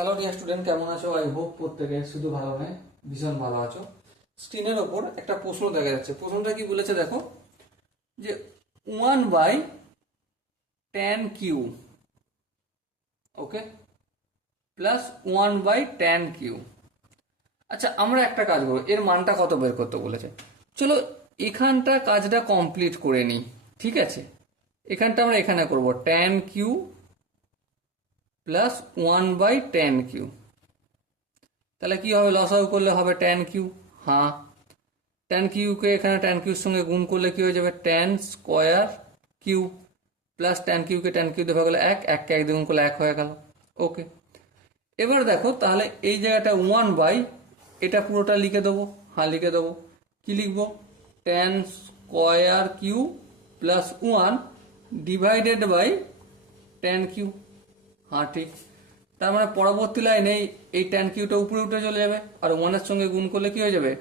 Hello dear student, কেমন আছো? I hope প্রত্যেকে শুধু ভালো নয়, ভীষণ ভালো আছো। স্ক্রিনের ওপর একটা প্রশ্ন দেখা যাচ্ছে। প্রশ্নটা কি বলেছে দেখো, যে 1/tan কিউ, ওকে, প্লাস 1/tan কিউ। আচ্ছা, আমরা একটা কাজ করবো, এর মানটা কত বের করতে বলেছে। চলো এখানটা কাজটা কমপ্লিট করে নিই, ঠিক আছে? এখানটা আমরা এখানে করব tan Q plus 1/tan Q. তাহলে কি হবে? লসাগু করলে হবে tan কিউ। হ্যাঁ, tan কিউকে এখানে tan কিউর সঙ্গে গুণ করলে কি হয়ে যাবে? tan square Q plus tan কিউকে tan কিউ দিয়ে ভাগ করলে এক, এককে এক দিয়ে গুণ করলে এক হয়ে গেল। ওকে, এবার দেখো তাহলে এই জায়গাটা 1/, এটা পুরোটা লিখে দেবো। হ্যাঁ, লিখে দেবো। কি লিখবো? tan square Q plus 1/tan Q. হ্যাঁ, ঠিক। তার মানে পরবর্তী লাইনে এই tan কিউটা উপরে উঠে চলে যাবে, আর 1-এর সঙ্গে গুণ করলে কি হয়ে যাবে?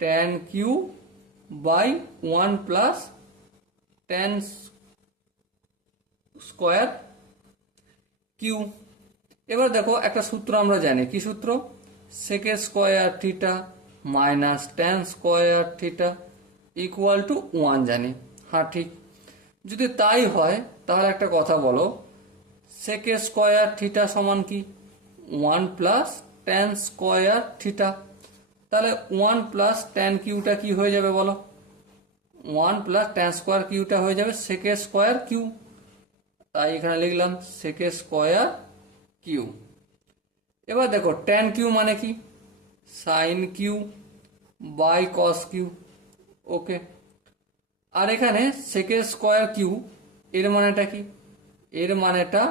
tan q plus tan square q. এবার দেখো একটা সূত্র আমরা জানি। কি সূত্র? sec² minus tan² equal to 1 জানি। হ্যাঁ, ঠিক। যদি তাই হয় তাহলে একটা কথা বলো, sec² সমান কি? 1 প্লাস tan²। তাহলে 1 প্লাস tan কিউটা কি হয়ে যাবে বলো? 1 প্লাস tan স্কোয়ার কিউটা হয়ে যাবে sec²কিউ। তাই এখানে লিখলাম sec²কিউ। এবার দেখো tan কিউ মানে কি? sin কিউ/cos Q. ওকে, আর এখানে sec²কিউ এর মানেটা কি? এর মানেটা,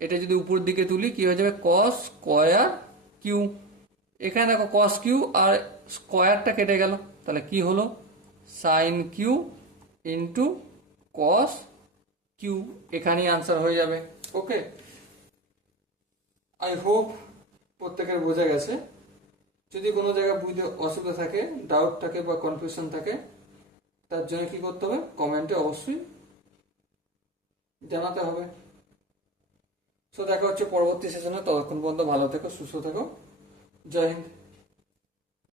এটা যদি উপর দিকে তুলি কি হয়ে যাবে? cos²কিউ। এখানে দেখো cos কিউ আর স্কোয়ারটা কেটে গেল, তাহলে কি হলো? sin Q into cos Q. এখানেই আনসার হয়ে যাবে। ওকে, আই হোপ প্রত্যেকের বোঝা গেছে। যদি কোনো জায়গায় বুঝতে অসুবিধা থাকে, ডাউট থাকে বা কনফিউশন থাকে, তার জন্য কি করতে হবে? কমেন্টে অবশ্যই জানাতে হবে। সো দেখা হচ্ছে পরবর্তী সেশনে। ততক্ষণ পর্যন্ত ভালো থেকো, সুস্থ থেকো। জয় হিন্দ।